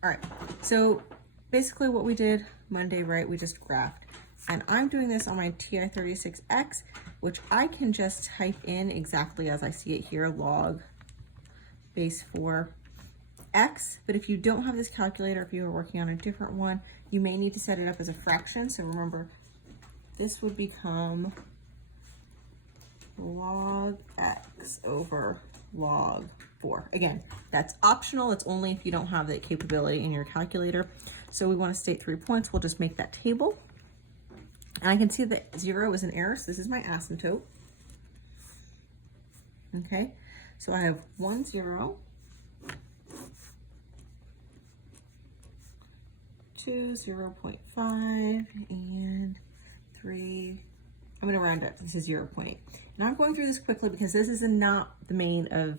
All right, so basically what we did Monday, right, we just graphed. And I'm doing this on my TI-36X, which I can just type in exactly as I see it here, log base 4 x. But if you don't have this calculator, if you are working on a different one, you may need to set it up as a fraction. So remember, this would become log x over log 4. Again, that's optional. It's only if you don't have that capability in your calculator. So we want to state 3 points. We'll just make that table. And I can see that 0 is an error, so this is my asymptote. Okay, so I have 1, 0, 2, 0.5, and 3. I'm going to round up. This is 0.8. Now I'm going through this quickly because this is not the main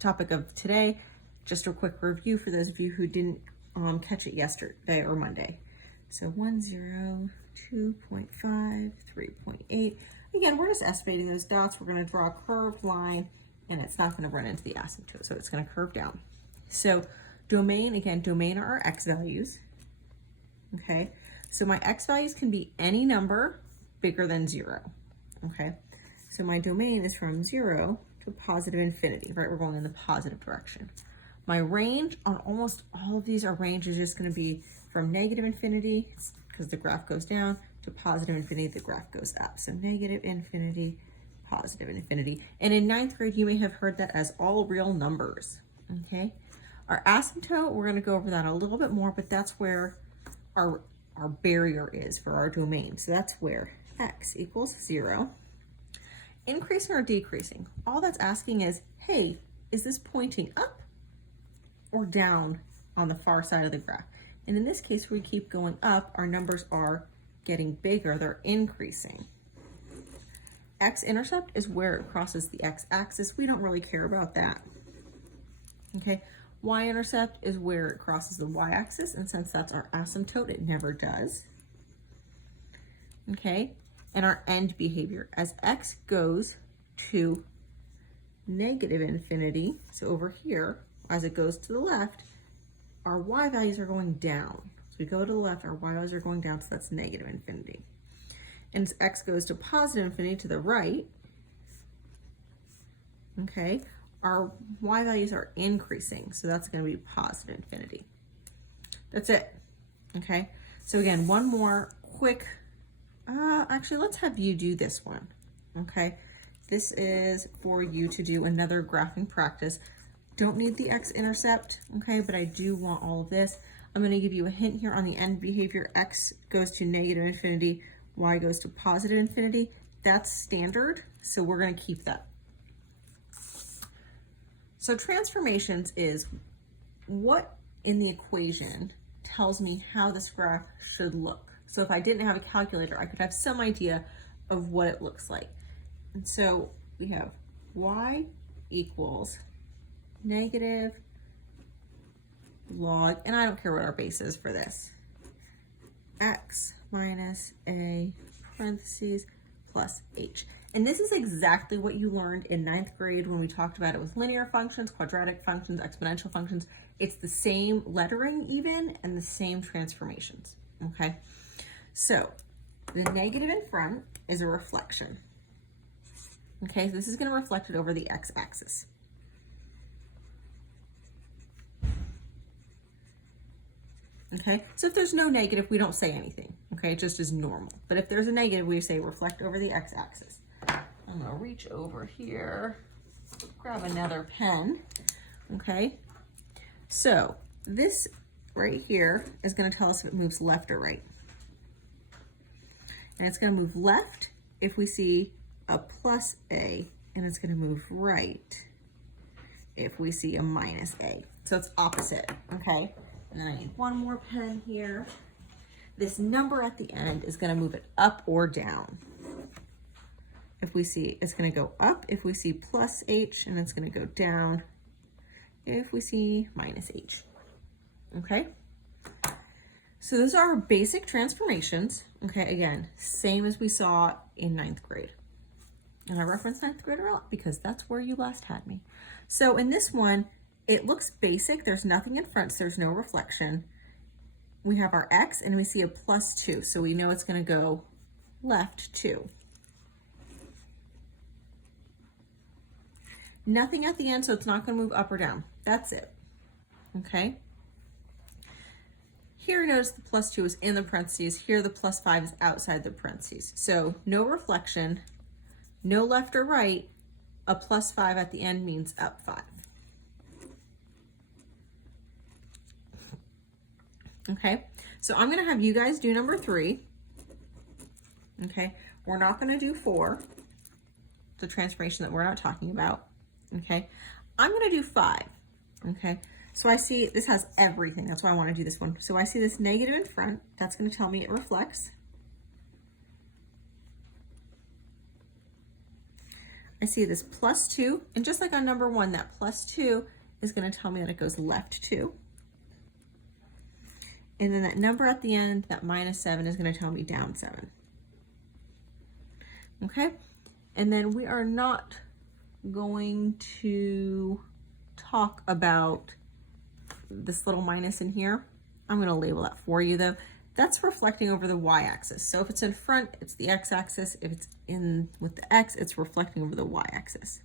topic of today. Just a quick review for those of you who didn't catch it yesterday or Monday. So 1, 0, 2.5, 3.8. Again, we're just estimating those dots. We're going to draw a curved line, and it's not going to run into the asymptote, so it's going to curve down. So domain, again, domain are our x values. Okay, so my x values can be any number bigger than 0. Okay, so my domain is from 0 to positive infinity, right? We're going in the positive direction. My range on almost all of these, our range is just going to be from negative infinity, because the graph goes down, to positive infinity, the graph goes up. So negative infinity, positive infinity. And in 9th grade, you may have heard that as all real numbers. Okay, our asymptote, we're going to go over that a little bit more, but that's where our barrier is for our domain. So that's where x equals 0. Increasing or decreasing, all that's asking is, hey, is this pointing up or down on the far side of the graph? And in this case, we keep going up, our numbers are getting bigger, they're increasing. X-intercept is where it crosses the x-axis. We don't really care about that. Okay, y-intercept is where it crosses the y-axis, and since that's our asymptote, it never does. Okay, and our end behavior, as x goes to negative infinity, so over here, as it goes to the left, our y values are going down. So we go to the left, our y values are going down, so that's negative infinity. And as x goes to positive infinity to the right, okay, our y values are increasing, so that's going to be positive infinity. That's it. Okay, so again, one more quick, actually, let's have you do this one. Okay, this is for you to do another graphing practice. Don't need the x-intercept, okay, but I do want all of this. I'm going to give you a hint here on the end behavior. X goes to negative infinity, y goes to positive infinity. That's standard, so we're going to keep that. So transformations is what in the equation tells me how this graph should look. So if I didn't have a calculator, I could have some idea of what it looks like. And so we have y equals negative log, and I don't care what our base is for this, x minus a parentheses plus h. And this is exactly what you learned in 9th grade when we talked about it with linear functions, quadratic functions, exponential functions. It's the same lettering even and the same transformations, okay? So the negative in front is a reflection. Okay, so this is going to reflect it over the x-axis. Okay, so if there's no negative, we don't say anything. Okay, it just is normal. But if there's a negative, we say reflect over the x-axis. I'm gonna reach over here, grab another pen. Okay, so this right here is gonna tell us if it moves left or right. And it's gonna move left if we see a plus a, and it's gonna move right if we see a minus a. So it's opposite, okay? And then I need one more pen here. This number at the end is going to move it up or down. If we see, it's going to go up if we see plus h, and it's going to go down if we see minus h. Okay? So those are our basic transformations. Okay, again, same as we saw in 9th grade. And I reference 9th grade a lot because that's where you last had me. So in this one, It looks basic. There's nothing in front, so there's no reflection. We have our X and we see a +2, so we know it's going to go left 2. Nothing at the end, so it's not going to move up or down. That's it. Okay? Here, notice the +2 is in the parentheses. Here, the +5 is outside the parentheses. So no reflection, no left or right. A +5 at the end means up 5. Okay, so I'm going to have you guys do number 3. Okay, we're not going to do 4, the transformation that we're not talking about. Okay, I'm going to do 5. Okay, so I see this has everything. That's why I want to do this one. So I see this negative in front. That's going to tell me it reflects. I see this +2, and just like on number 1, that +2 is going to tell me that it goes left 2. And then that number at the end, that -7, is going to tell me down 7. Okay, and then we are not going to talk about this little minus in here. I'm going to label that for you though. That's reflecting over the y-axis. So if it's in front, it's the x-axis. If it's in with the x, it's reflecting over the y-axis.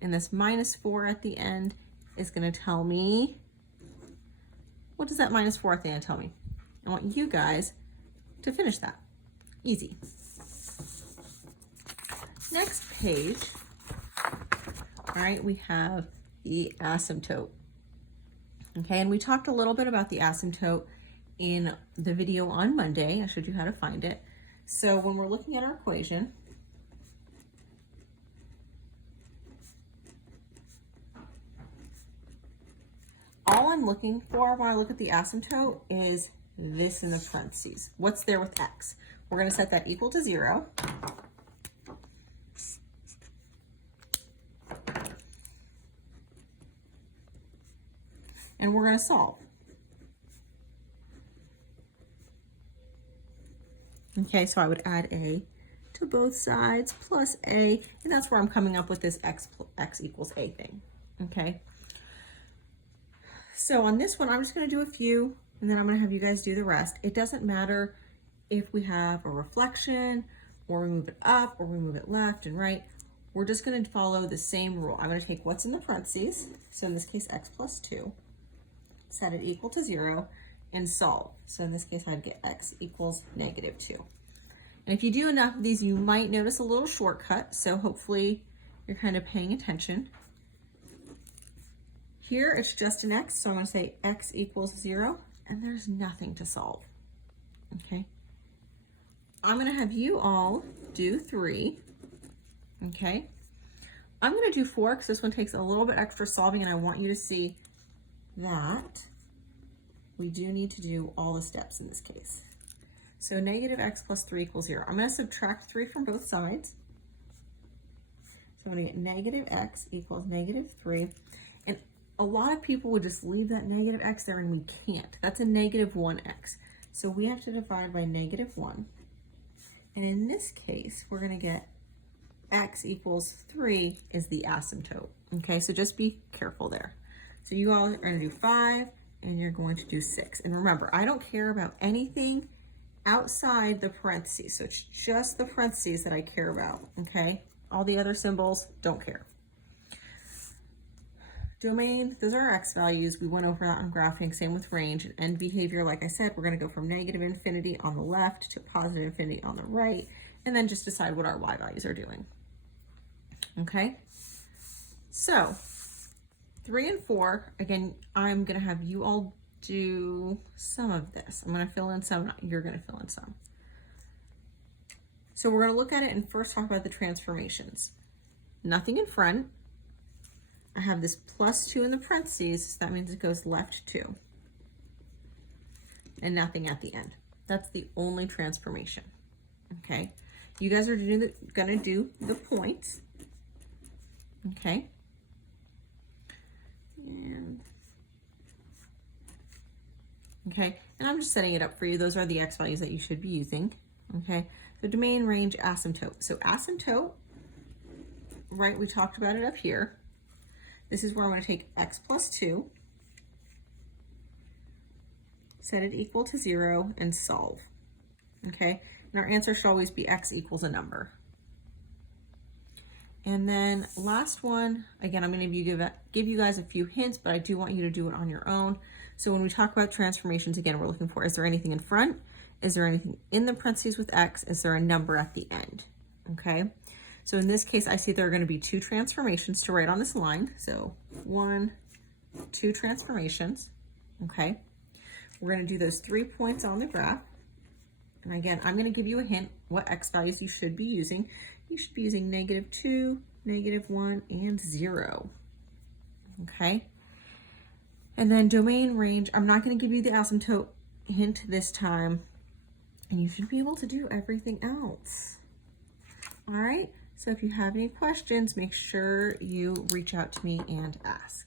And this -4 at the end is going to tell me, what does that -4 at the end tell me? I want you guys to finish that. Easy. Next page, all right, we have the asymptote. Okay, and we talked a little bit about the asymptote in the video on Monday. I showed you how to find it. So when we're looking at our equation, all I'm looking for when I look at the asymptote is this in the parentheses. What's there with x? We're going to set that equal to 0. And we're going to solve. Okay, so I would add a to both sides plus a, and that's where I'm coming up with this x equals a thing. Okay. So on this one, I'm just going to do a few, and then I'm going to have you guys do the rest. It doesn't matter if we have a reflection, or we move it up, or we move it left and right. We're just going to follow the same rule. I'm going to take what's in the parentheses, so in this case, x plus 2, set it equal to 0, and solve. So in this case, I'd get x equals -2. And if you do enough of these, you might notice a little shortcut, so hopefully you're kind of paying attention. Here, it's just an x, so I'm going to say x equals 0, and there's nothing to solve. Okay. I'm going to have you all do 3. Okay. I'm going to do 4 because this one takes a little bit extra solving, and I want you to see that we do need to do all the steps in this case. So -x plus 3 equals 0. I'm going to subtract 3 from both sides. So I'm going to get -x equals -3. And a lot of people would just leave that -x there, and we can't. That's a -1x. So we have to divide by -1. And in this case, we're going to get x equals 3 is the asymptote. Okay, so just be careful there. So you all are going to do 5, and you're going to do 6. And remember, I don't care about anything outside the parentheses. So it's just the parentheses that I care about, okay? All the other symbols, don't care. Domain, those are our x values. We went over that on graphing, same with range. And end behavior, like I said, we're going to go from -infinity on the left to +infinity on the right, and then just decide what our y values are doing. Okay? So 3 and 4, again, I'm going to have you all do some of this. I'm going to fill in some, you're going to fill in some. So we're going to look at it and first talk about the transformations. Nothing in front. I have this +2 in the parentheses, so that means it goes left 2. And nothing at the end. That's the only transformation. Okay? You guys are going to do the points. Okay? And I'm just setting it up for you. Those are the x values that you should be using. Okay, so domain, range, asymptote. So asymptote right, we talked about it up here. This is where I'm going to take x plus 2, set it equal to 0, and solve. Okay, and our answer should always be x equals a number. And then last one, again, I'm going to give you guys a few hints, but I do want you to do it on your own. So when we talk about transformations, again, we're looking for, is there anything in front? Is there anything in the parentheses with x? Is there a number at the end? Okay, so in this case, I see there are going to be 2 transformations to write on this line. So 1, 2 transformations. Okay, we're going to do those 3 points on the graph. And again, I'm going to give you a hint what x values you should be using. You should be using -2, -1, and 0. Okay. And then domain range, I'm not going to give you the asymptote hint this time. And you should be able to do everything else. All right. So if you have any questions, make sure you reach out to me and ask.